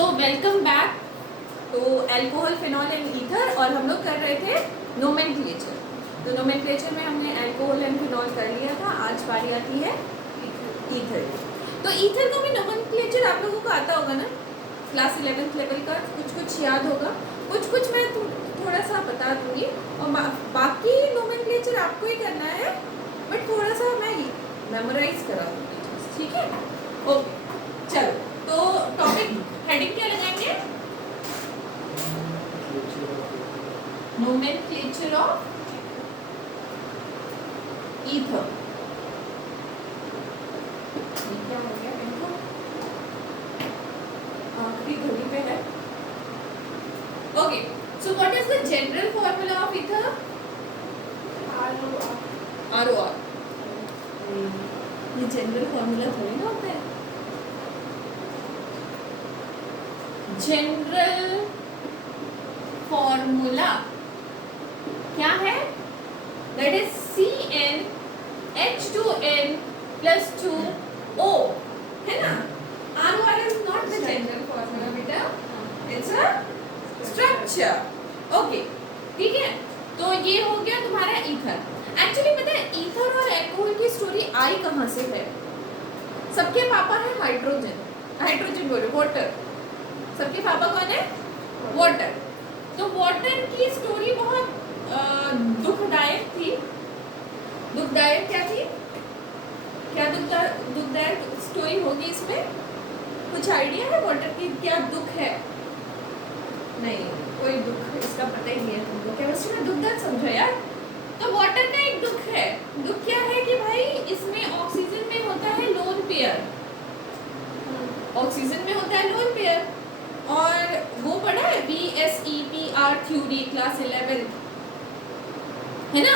So welcome back to alcohol, phenol and ether. और हम लोग कर रहे थे नोमेनक्लेचर। तो नोमेनक्लेचर में हमने अल्कोहल एंड फिनॉल कर लिया था। आज बारी आती है ईथर। तो ईथर का भी नोमेनक्लेचर आप लोगों को आता होगा ना, क्लास 11th लेवल का कुछ कुछ याद होगा, कुछ कुछ मैं थोड़ा सा बता दूंगी और बाकी नोमेनक्लेचर आपको ही करना है, बट थोड़ा सा मैं मेमोराइज करा दूंगी, ठीक है? ओके, चलो। तो टॉपिक हेडिंग क्या लगाएंगे? Nomenclature of ether. क्या हो गया इनको? आखिरी घड़ी पे है। Okay, so what is the general formula of ether? ROR। ये जनरल फॉर्मूला थोड़ी ना होता है। जनरल फॉर्मूला क्या है? दैट इज CnH2n + 2O, है ना? ROR is not the general formula बेटा, it's a structure. ओके, ठीक है? तो ये हो गया तुम्हारा ईथर। एक्चुअली पता है ईथर और अल्कोहल की स्टोरी आई कहाँ से है? सबके पापा है हाइड्रोजन बोलो, वाटर। सबके पापा कौन है? वाटर। तो वाटर की स्टोरी बहुत दुखदायक थी। दुखदायक क्या थी? क्या दुखदायक स्टोरी होगी इसमें? कुछ आइडिया है वाटर की क्या दुख है? नहीं, कोई दुख इसका पता ही नहीं है तुमको। केमिस्ट्री में दुख दर्द समझो यार। तो वाटर का एक दुख है। दुख क्या है कि भाई इसमें ऑक्सीजन में होता है लोन पेयर। ऑक्सीजन में होता है लोन पेयर। और वो पढ़ा है VSEPR थ्योरी, क्लास 11th, है ना?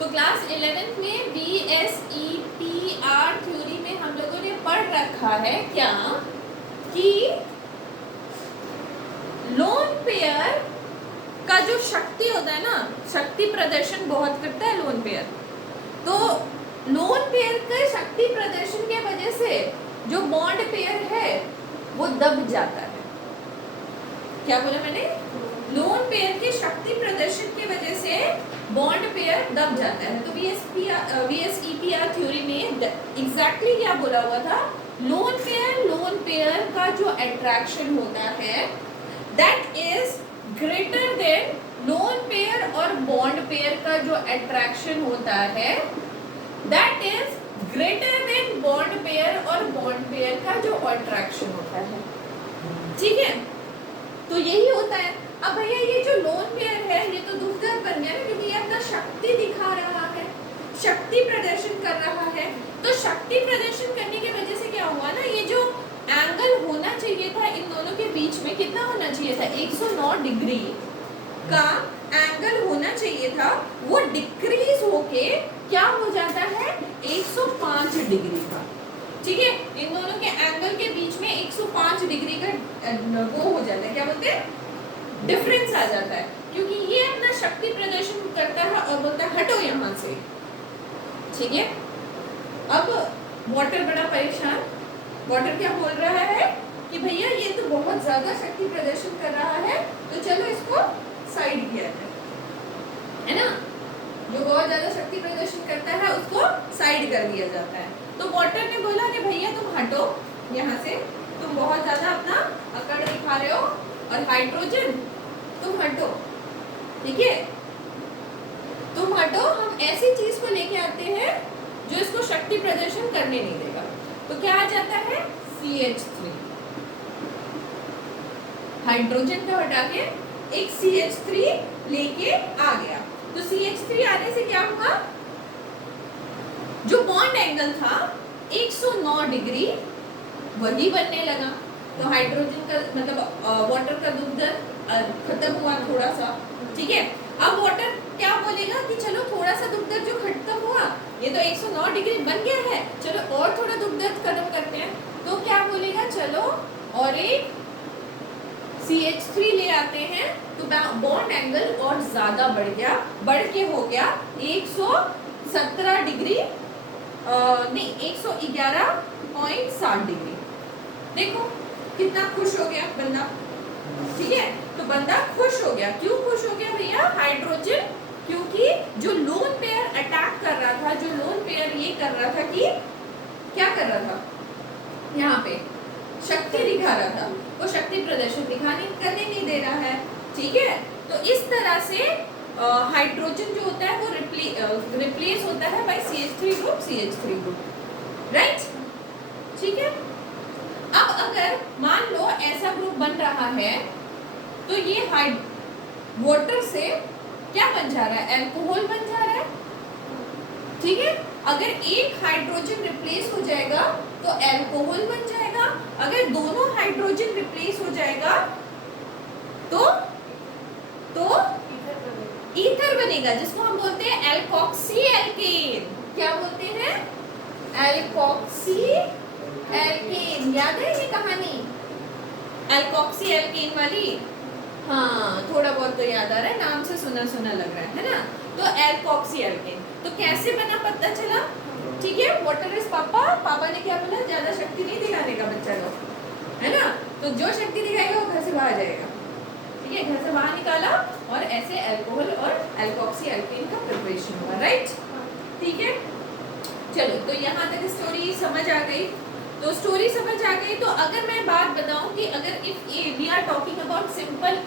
तो क्लास 11th में VSEPR थ्योरी में हम लोगों ने पढ़ रखा है क्या कि लोन पेयर का जो शक्ति होता है ना, शक्ति प्रदर्शन बहुत करता है लोन पेयर। तो लोन पेयर के शक्ति प्रदर्शन के वजह से जो बॉन्ड पेयर है वो दब जाता है। क्या बोला मैंने? लोन पेयर के शक्ति प्रदर्शन की वजह से बॉन्ड पेयर दब जाता है। तो VSEPR थ्योरी में एग्जैक्टली क्या बोला हुआ था? लोन पेयर का जो अट्रैक्शन होता है that is greater than lone pair, और बॉन्ड पेयर का जो अट्रैक्शन होता है that is greater than bond pair, और बॉन्ड पेयर का जो अट्रैक्शन होता है, ठीक है? तो यही होता है। अब भैया ये जो लोन पेयर है ये तो दुखदायक बन गया ना, क्योंकि ये अपना शक्ति दिखा रहा है, शक्ति प्रदर्शन कर रहा है। तो शक्ति प्रदर्शन करने की वजह से क्या हुआ ना, ये जो एंगल होना चाहिए था इन दोनों के बीच में, कितना होना चाहिए था? 109 डिग्री का एंगल होना चाहिए था, वो डिक्रीज होके क्या हो जाता है? 105 डिग्री का, ठीक है? इन दोनों के एंगल के बीच में 105 डिग्री का वो हो जाता है, क्या बोलते हैं? डिफरेंस आ जाता है, क्योंकि ये अपना शक्ति प्रदर्शन करता है और बोलता है हटो यहाँ से, ठीक है? अब वाटर बड़ा परेशान। वाटर क्या बोल रहा है कि भैया ये तो बहुत ज्यादा शक्ति प्रदर्शन कर रहा है, तो चलो इसको साइड किया जाए, है ना? जो बहुत ज्यादा शक्ति प्रदर्शन करता है उसको साइड कर दिया जाता है। तो वाटर ने बोला कि भैया तुम हटो यहाँ से, तुम बहुत ज्यादा अपना अकड़ दिखा रहे हो, और हाइड्रोजन तुम हटो, ठीक है? तुम हटो, हम ऐसी चीज को लेके आते हैं जो इसको शक्ति प्रदर्शन करने नहीं देगा। तो क्या आ जाता है? CH3। हाइड्रोजन को हटा के एक CH3 लेके आ गया। तो CH3 आने से क्या हुआ? जो बॉन्ड एंगल था 109 डिग्री वही बनने लगा। तो हाइड्रोजन का मतलब वाटर का दुख दर्द खत्म हुआ थोड़ा सा, ठीक है? अब वाटर क्या बोलेगा कि चलो थोड़ा सा दुख दर्द जो खत्म हुआ, ये तो 109 डिग्री बन गया है, चलो और थोड़ा दुख दर्द खत्म करते हैं। तो क्या बोलेगा? चलो और एक CH3 ले आते हैं, तो बॉन्ड एंगल और ज्यादा बढ़ गया, बढ़ के हो गया 117 डिग्री, नहीं 111.7 डिग्री। देखो कितना खुश हो गया बंदा, ठीक है। तो बंदा खुश हो गया, क्यों खुश हो गया भैया? हाइड्रोजन, क्योंकि जो लोन पेयर अटैक कर रहा था, जो लोन पेयर ये कर रहा था कि क्या कर रहा था, यहाँ पे शक्ति दिखा रहा था, वो शक्ति प्रदर्शन दिखाने करने नहीं दे रहा है, ठीक है। तो इस तरह से हाइड्रोजन जो होता है वो रिप्लेस होता है bye CH3 group, CH3 group, right, ठीक है। अब अगर मान लो ऐसा ग्रुप बन रहा है तो ये वाटर से क्या बन जा रहा है? अल्कोहल बन जा रहा है, ठीक है। अगर एक हाइड्रोजन रिप्लेस हो जाएगा तो अल्कोहल बन जाएगा, अगर दोनों हाइड्रोजन रिप्लेस हो जाएगा तो ईथर बनेगा, जिसको हम बोलते हैं एल्कोक्सी एल्केन। क्या बोलते हैं? Alkoxy alkane. याद है ये कहानी एल्कोक्सी एल्केन वाली? हाँ, थोड़ा बहुत तो याद आ रहा है, नाम से सुना सुना लग रहा है ना। तो एल्कोक्सी एल्केन तो कैसे बना पता चला, ठीक है। वाटर इज पापा ने क्या बोला? ज्यादा शक्ति नहीं दिखाने का बच्चा लोग, है ना। तो जो शक्ति दिखाएगा वो घर से बाहर जाएगा, ठीक है। घर से बाहर निकाला और ऐसे अल्कोहल और एल्कोक्सी एल्केन का प्रिपरेशन हुआ, राइट, ठीक है। चलो, तो यहाँ तक स्टोरी समझ आ गई। तो स्टोरी समझ आ गई तो अगर मैं बात बताऊं कि अगर if we are talking about simple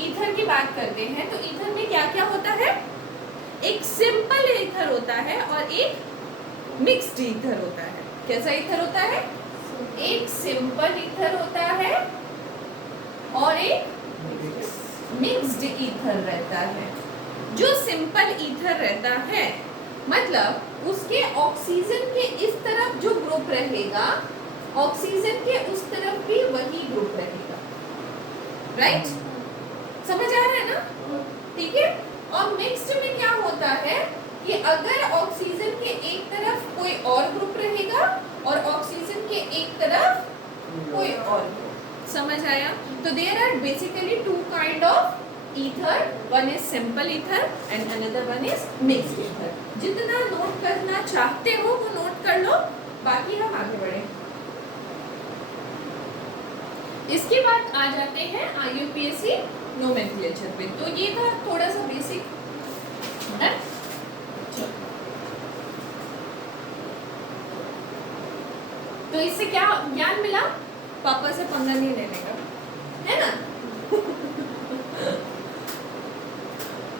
ether की बात करते हैं तो ईथर में क्या क्या होता है? एक सिंपल ईथर होता है और एक मिक्स्ड ईथर होता है। कैसा ईथर होता है? एक सिंपल ईथर होता है और एक मिक्स्ड ईथर रहता है। जो सिंपल ईथर रहता है मतलब उसके ऑक्सीजन के इस तरफ जो ग्रुप रहेगा, ऑक्सीजन के उस तरफ भी वही ग्रुप रहेगा, राइट, समझ आ रहा है ना, ठीक है। और मिक्स्ड में क्या होता है कि अगर ऑक्सीजन के एक तरफ कोई और ग्रुप रहेगा और ऑक्सीजन के एक तरफ कोई और ग्रुप, समझ आया। तो there are basically two kind of ether, one is simple ether and another one is mixed ether। जितना नोट करना चाहते हो वो नोट कर लो, बाकी हम आगे बढ़े। इसके बाद आ जाते हैं IUPAC नोमेनक्लेचर पे। तो ये था थोड़ा सा बेसिक है। तो इससे क्या ज्ञान मिला? पापा से पंगा नहीं लेने का, है ना।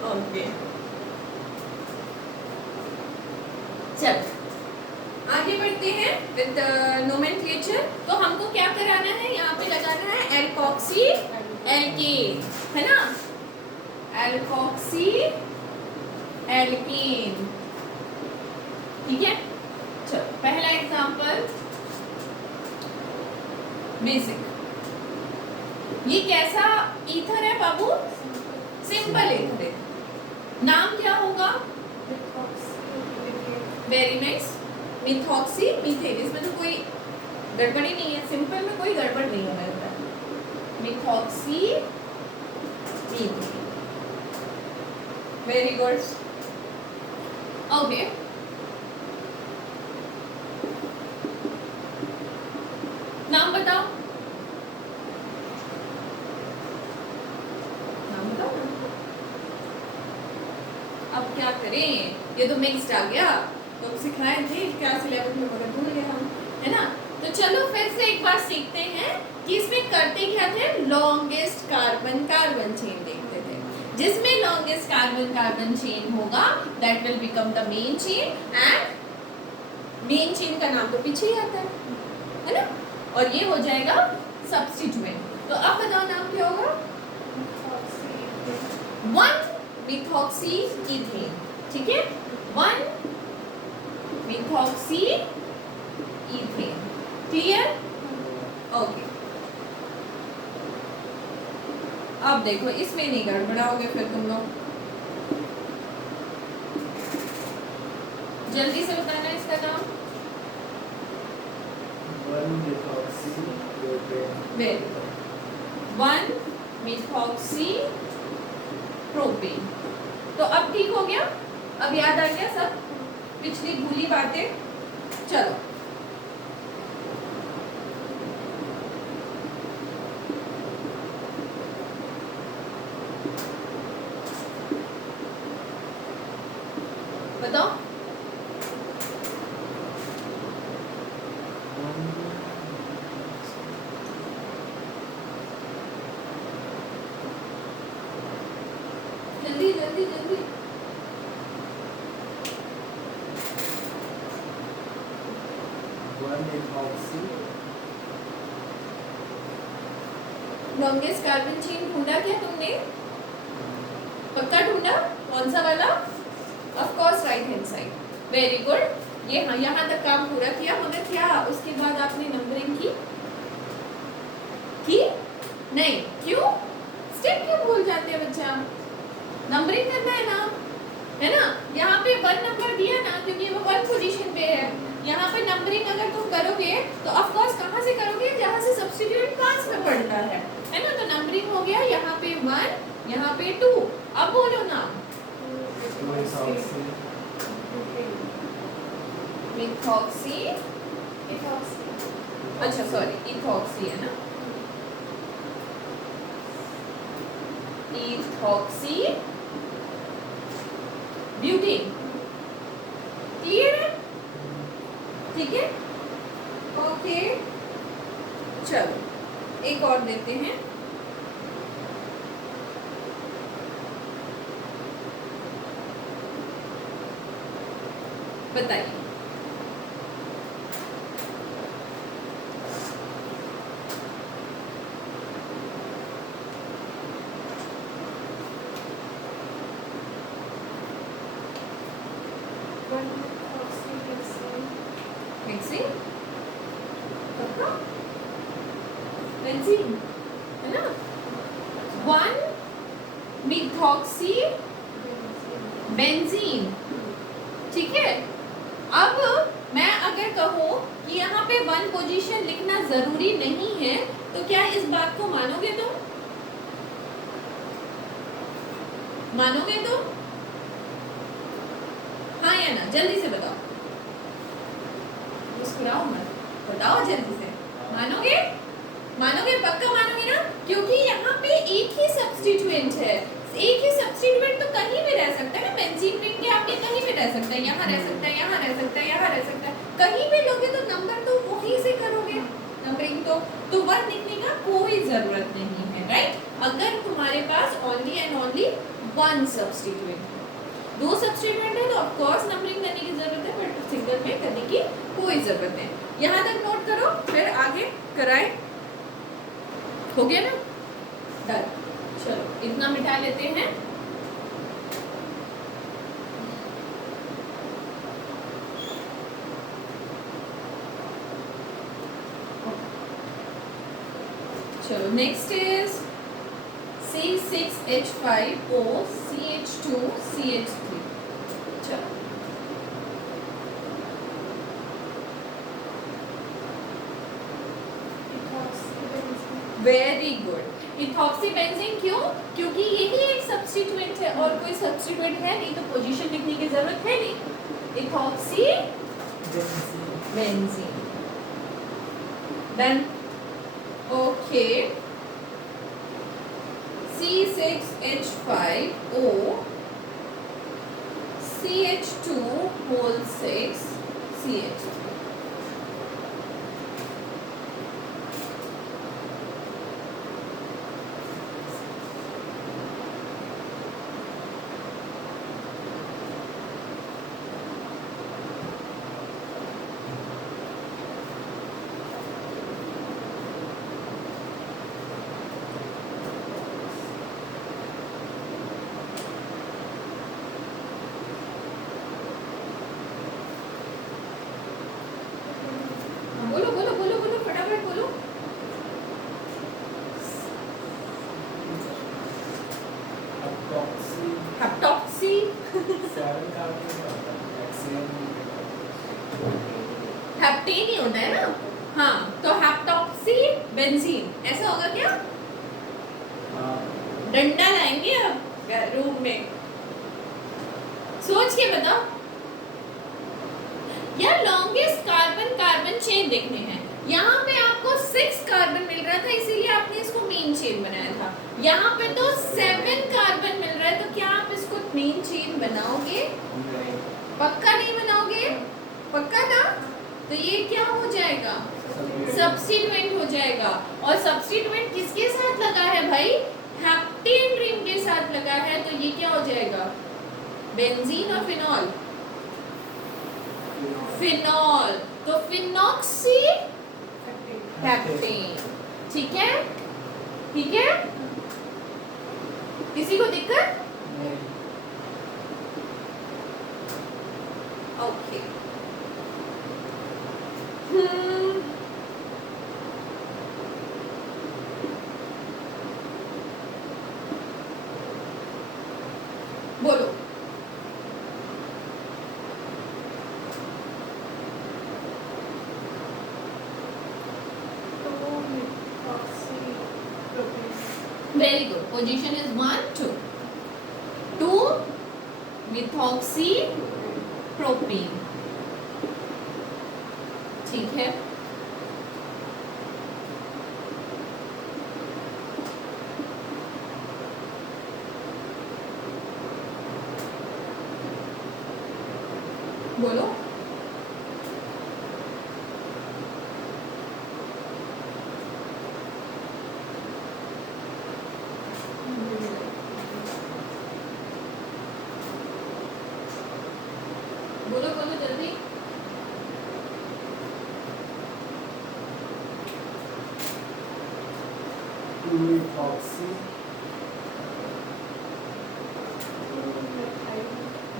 ओके, चल आगे बढ़ते हैं विद नोमेनक्लेचर। तो हमको क्या कराना है? यहाँ पे लगाना है एल्कोक्सी एल्केन, है ना, एल्कोक्सी एल्केन, ठीक है। चलो, पहला एग्जांपल बेसिक। ये कैसा ईथर है बाबू? सिंपल ईथर है। नाम क्या होगा? Very nice, methoxy methane. इसमें तो कोई गड़बड़ी नहीं है, सिंपल में कोई गड़बड़ नहीं होगा। Methoxy methane, very good, okay. नाम बताओ, नाम बताओ ना। अब क्या करें, ये तो मिक्स्ड आ गया, तो सिखाए थे क्लास 11 में मगर भूल गए हम, है ना। तो चलो फिर से एक बार सीखते हैं कि इसमें करते क्या थे। लॉन्गेस्ट कार्बन कार्बन चेन देखते थे, जिसमें लॉन्गेस्ट कार्बन कार्बन चेन होगा that will become the main chain, and main chain का नाम तो पीछे ही आता है ना, और ये हो जाएगा सब्स्टिट्यूएंट। तो अब बताओ नाम क्या होगा? 1-methoxy ईथेन, ठीक है, 1-methoxy ईथेन, क्लियर, ओके। अब देखो इसमें नहीं गड़बड़ाओगे फिर तुम लोग, जल्दी से बताना इसका नाम। 1-methoxy propane. तो अब ठीक हो गया, अब याद आ गया सब पिछली भूली बातें। चलो बताओ। जल्दी जल्दी जल्दी। लॉन्गेस्ट कार्बन चेन ढूंढा क्या तुमने? पक्का ढूंढा? कौन सा वाला? Of course right hand side. Very good. ये हाँ, यहाँ तक काम पूरा किया, मगर क्या उसके बाद आपने नंबरिंग की? नहीं। क्यों? स्टेप क्यों भूल जाते हैं बच्चा? नंबरिंग करना है ना? यहाँ पे 1 नंबर दिया ना, क्योंकि वो 1 पोजीशन पे है। यहाँ पे नंबरिंग अगर तुम करोगे तो ऑफ कोर्स कहाँ से करोगे? जहाँ से सब्स्टिट्यूट पास में पड़ता है ना? तो नंबरिंग हो गया यहाँ पे 1, यहाँ पे 2। अब बोलो ना। मिथॉक्सी, अच्छा सॉरी, इथॉक्सी है ना? Ethoxy butane. क्लियर है? ठीक है, ओके। चलो एक और देते हैं। बताइए। मिक्सिंग बेंजीन है ना? 1 मिथॉक्सी बेंजीन। ठीक है, अब मैं अगर कहूँ कि यहाँ पे 1 पोजीशन लिखना जरूरी नहीं है, तो क्या इस बात को मानोगे तुम? मानोगे तुम? हाँ या ना? जल्दी से बताओ, मुस्कुराओ मत, बताओ जल्दी से। मानोगे? पक्का मानोगे ना? क्योंकि यहाँ पे एक ही सब्स्टिट्यूएंट है। एक ही सब्स्टिट्यूएंट तो कहीं भी रह सकता है ना? बेंजीन रिंग के आपके कहीं भी रह सकता है, यहाँ रह सकता है, यहाँ रह सकता है, यहाँ रह सकता है। कहीं भी लोगे तो नंबर तो वहीं से करोगे नंबरिंग। तो 1 लिखने का कोई जरूरत नहीं है, राइट? अगर तुम्हारे पास ओनली एंड ओनली 1 सब्स्टिट्यूएंट है। 2 सब्स्टिट्यूएंट है तो ऑफ कोर्स नंबरिंग करने की जरूरत है, बट सिंगल में करने की कोई जरूरत नहीं। यहाँ तक नोट करो, फिर आगे कराए। हो गया ना? डन। चलो इतना मिटा लेते हैं। चलो नेक्स्ट इज C6H5O CH2CH3। चलो वेरी गुड। इथॉक्सी बेंजीन क्यों? क्योंकि यही एक सब्स्टिट्यूएंट है और कोई सब्स्टिट्यूएंट है नहीं, तो पोजीशन लिखने की जरूरत है नहीं। Ethoxy benzene. Done. Okay, C6H5O CH2 CH3। बोलो बोलो बोलो बोलो, फटाफट बोलो। हेप्टॉक्सी। हेप्टेन ही होता है ना? हाँ, तो हेप्टॉक्सी बेंजीन ऐसा होगा क्या? डंडा लाएंगे अब रूम में, सोच के बताओ। यार लॉन्गेस्ट कार्बन चेन देखने हैं। यहाँ पे आपको 6 कार्बन मिल रहा था, इसीलिए आपने इसको मेन चेन बनाया था। यहाँ पे तो 7 कार्बन मिल रहा है, तो क्या आप इसको मेन चेन बनाओगे? पक्का नहीं बनाओगे? पक्का ना? तो ये क्या हो जाएगा? सब्स्टिट्यूएंट हो जाएगा। और सब्स्टिट्यूएंट किसके साथ लगा है भाई? हेप्टेन रिंग के साथ लगा है, तो ये क्या हो जाएगा? बेंजीन और फिनॉल? फिनॉल। तो फिनॉक्सी हेप्टेन। ठीक है? ठीक है? किसी को दिक्कत? ओके। बोलो। Very good. Position is 1 2 2 methoxy propene. ठीक है? बोलो। बोलो बोलो जल्दी।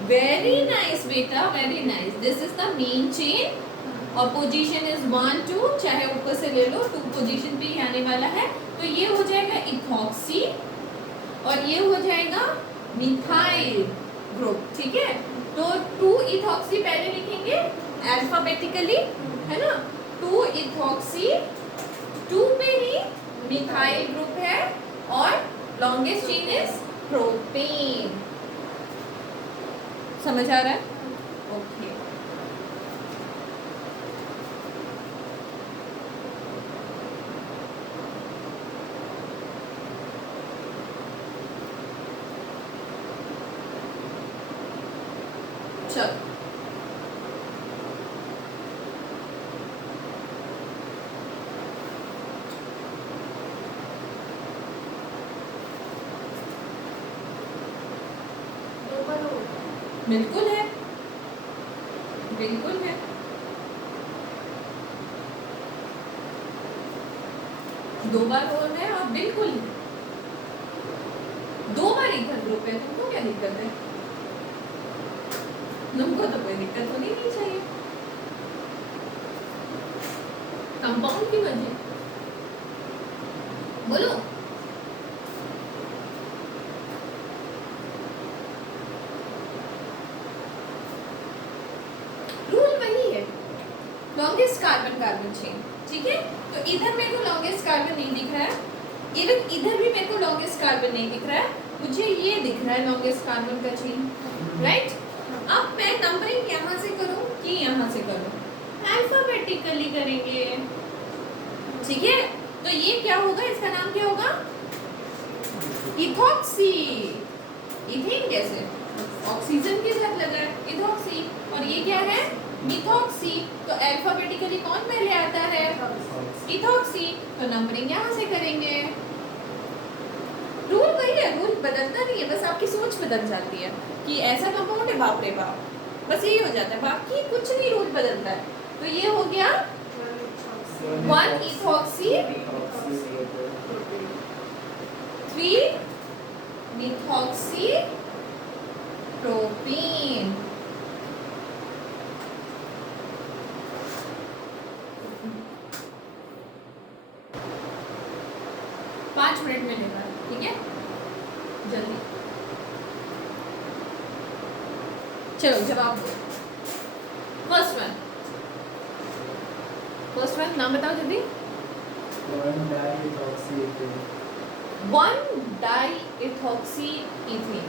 वेरी नाइस बेटा, very nice. This is the main chain और पोजीशन इज 1 2, चाहे ऊपर से ले लो, 2 पोजीशन पे ही आने वाला है। तो ये हो जाएगा इथॉक्सी और ये हो जाएगा मिथाइल ग्रुप। ठीक है? तो 2 इथॉक्सी पहले लिखेंगे अल्फाबेटिकली, है ना? 2 इथॉक्सी, 2 पे ही मिथाइल ग्रुप है और लॉन्गेस्ट चेन इज प्रोपेन। समझ आ रहा है? ओके। चलो बिल्कुल है, बिल्कुल है। दो बार बोल रहे हैं और बिल्कुल 2 बार इथर ग्रुप है। तुमको क्या दिक्कत है? तुमको तो कोई दिक्कत होनी नहीं चाहिए। कंपाउंड की वजह बोलो। रूल वही है, लॉन्गेस्ट कार्बन कार्बन चेन। ठीक है? तो इधर मेरे को लॉन्गेस्ट कार्बन नहीं दिख रहा है, इवन इधर भी मेरे को लॉन्गेस्ट कार्बन नहीं दिख रहा है, मुझे ये दिख रहा है लॉन्गेस्ट कार्बन का चेन। राइट? अब मैं नंबरिंग यहाँ से करूँ कि यहाँ से करूँ? अल्फाबेटिकली करेंगे। ठीक है? तो ये क्या होगा? इसका नाम क्या होगा? इथॉक्सी। इथेन कैसे? ऑक्सीजन के साथ लगा है, इथॉक्सी। और ये क्या है? मिथॉक्सी। तो अल्फाबेटिकली कौन पहले आता है? इथॉक्सी। तो नंबरिंग यहाँ से करेंगे। रूल वही है, रूल बदलता नहीं है, बस आपकी सोच बदल जाती है कि ऐसा कंपाउंड है, बाप रे बाप, बस यही हो जाता है, बाकी कुछ नहीं रूल बदलता है। तो ये हो गया 1 इथॉक्सी 3 मिथॉक्सी प्रोपीन। पाँच मिनट में लेगा। ठीक है? जल्दी चलो जवाब दो। फर्स्ट वन नाम बताओ जल्दी। 1 डाइइथॉक्सी इथेन।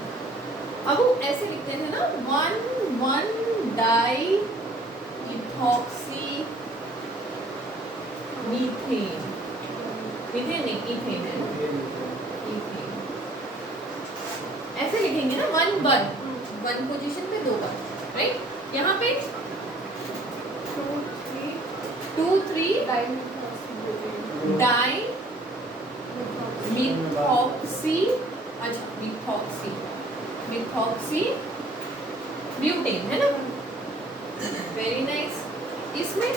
अब वो ऐसे लिखते थे ना, 1 डाइइथॉक्सी मीथेन। मीथेन नहीं, इथेन है ना? इथेन ऐसे लिखेंगे ना, 1 पोजीशन पे 2 बार। राइट? यहाँ पे 2 3 डाई मिथॉक्सी, अच्छा मिथॉक्सी ब्यूटेन है ना, वेरी नाइस। इसमें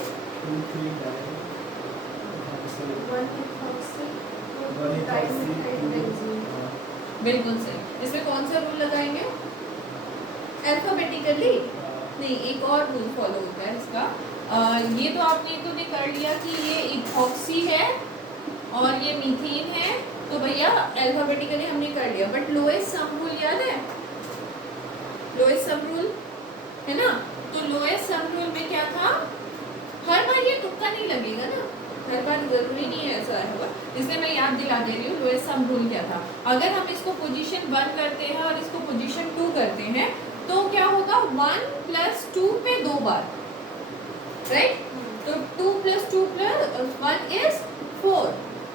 बिल्कुल सही। इसमें कौन सा रूल लगाएंगे? अल्फाबेटिकली नहीं, एक और रूल फॉलो होता है इसका। ये तो आपने तो कर लिया कि ये इथॉक्सी है और ये मीथेन है, तो भैया अल्फाबेटिकली हमने कर लिया। बट लोएस्ट सम रूल याद है? लोएस्ट सम रूल है ना, तो लोएस्ट सम रूल में क्या था? हर बार ये तुक्का नहीं लगेगा ना, हर बार जरूरी नहीं है ऐसा होगा, इसलिए मैं याद दिला दे रही हूँ। लोएस्ट सम रूल क्या था? अगर हम इसको पोजीशन 1 करते हैं और इसको पोजीशन 2 करते हैं तो क्या होगा? 1 + 2 पे 2 बार, राइट? तो 2 + 2 + 1 = 4,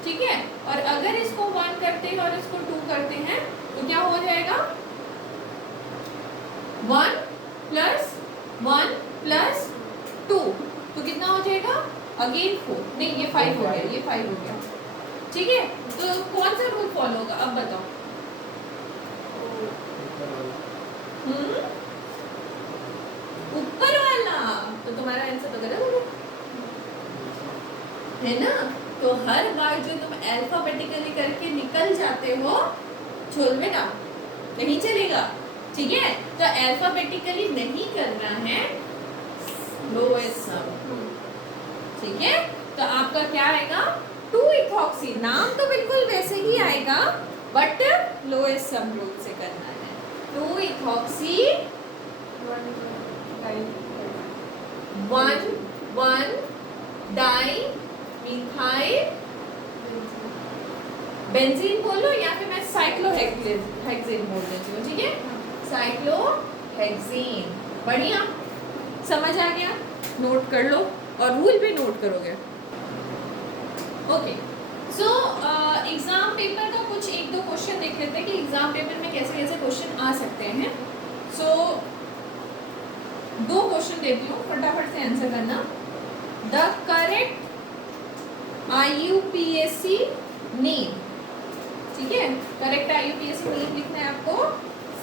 ठीक है। और अगर इसको 1 करते हैं और इसको 2 करते हैं तो क्या हो जाएगा? 1 + 1 + 2, तो कितना हो जाएगा? अगेन 4, नहीं ये 5 हो गया, ये 5 हो गया, ठीक है। तो कौन सा रूल फॉलो होगा अब बताओ? ऊपर वाला, तो तुम्हारा आंसर तो गलत हो गया है ना। तो हर बार जो तुम अल्फाबेटिकली करके निकल जाते हो, छोड़ बेटा नहीं चलेगा, ठीक है। तो अल्फाबेटिकली नहीं करना है, लोएस्ट सम, ठीक है। तो आपका क्या आएगा? 2 इथॉक्सी, नाम तो बिल्कुल वैसे ही आएगा बट लोएस्ट सम रूल से करना है। 2 इथॉक्सी 1 डाई मिथाइल बेंजीन बोलो या फिर मैं साइक्लोहेक्सेन बोल देती हूँ, ठीक है। साइक्लोहेक्सेन, बढ़िया, समझ आ गया? नोट कर लो और रूल भी नोट करोगे। ओके, सो एग्जाम पेपर का कुछ 1-2 क्वेश्चन देख लेते हैं कि एग्जाम पेपर में कैसे कैसे क्वेश्चन आ सकते हैं। सो 2 क्वेश्चन देती हूँ, फटाफट से आंसर करना। द करेक्ट IUPAC नेम, ठीक है। करेक्ट IUPAC नेम लिखना है आपको,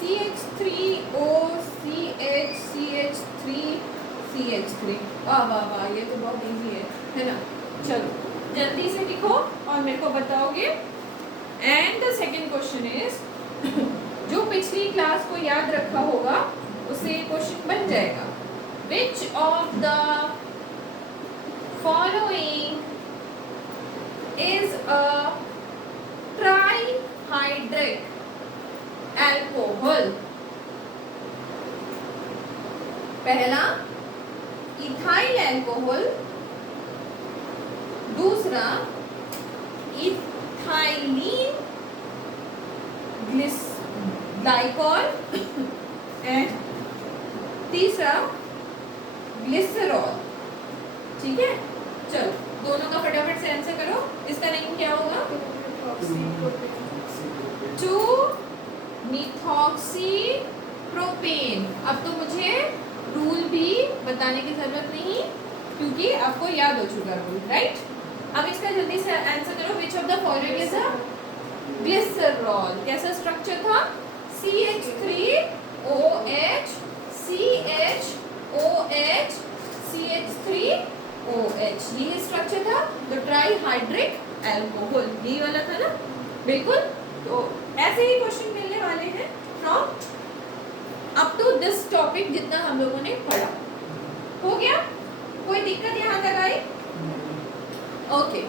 CH3OCH3CH3। वाह वाह वाह, ये तो बहुत इजी है ना। चलो जल्दी से लिखो और मेरे को बताओगे। And the second question is, जो पिछली क्लास को याद रखा होगा उससे क्वेश्चन बन जाएगा। Which of the following is a trihydric alcohol? पहला इथाइल अल्कोहल, दूसरा इथाइलीन ग्लाइकॉल एंड तीसरा ग्लिसरॉल, ठीक है। चलो दोनों का फटाफट से आंसर करो। इसका नेम क्या होगा? 2-methoxypropane। अब तो मुझे रूल भी बताने की जरूरत नहीं क्योंकि आपको याद हो चुका रूल, राइट। अब इसका जल्दी से आंसर करो। Which of the following is a glycerol? कैसा स्ट्रक्चर था? CH3OH CHOH CH3OH, ये स्ट्रक्चर था। तो ट्राईहाइड्रिक अल्कोहल ये वाला था ना, बिल्कुल। तो ऐसे ही क्वेश्चन मिलने वाले हैं from up to this topic जितना हम लोगों ने पढ़ा। हो गया? कोई दिक्कत यहाँ तक आई? ओके,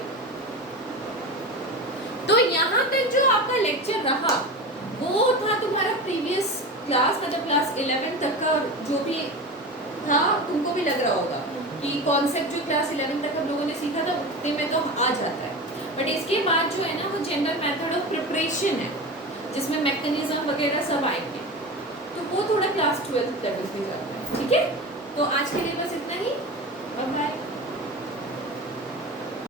तो यहाँ तक जो आपका लेक्चर रहा वो था तुम्हारा प्रीवियस क्लास, मतलब क्लास 11 तक का जो भी था, तुमको भी लग रहा होगा कि कॉन्सेप्ट जो क्लास 11 तक हम लोगों ने सीखा था उतने में तो आ जाता है। बट इसके बाद जो है ना वो जनरल मेथड ऑफ प्रिपरेशन है जिसमें मैकेनिज्म वगैरह सब आएंगे, तो वो थोड़ा क्लास 12 लेवल की जाता है, ठीक है। तो आज के लिए बस इतना ही। बाय।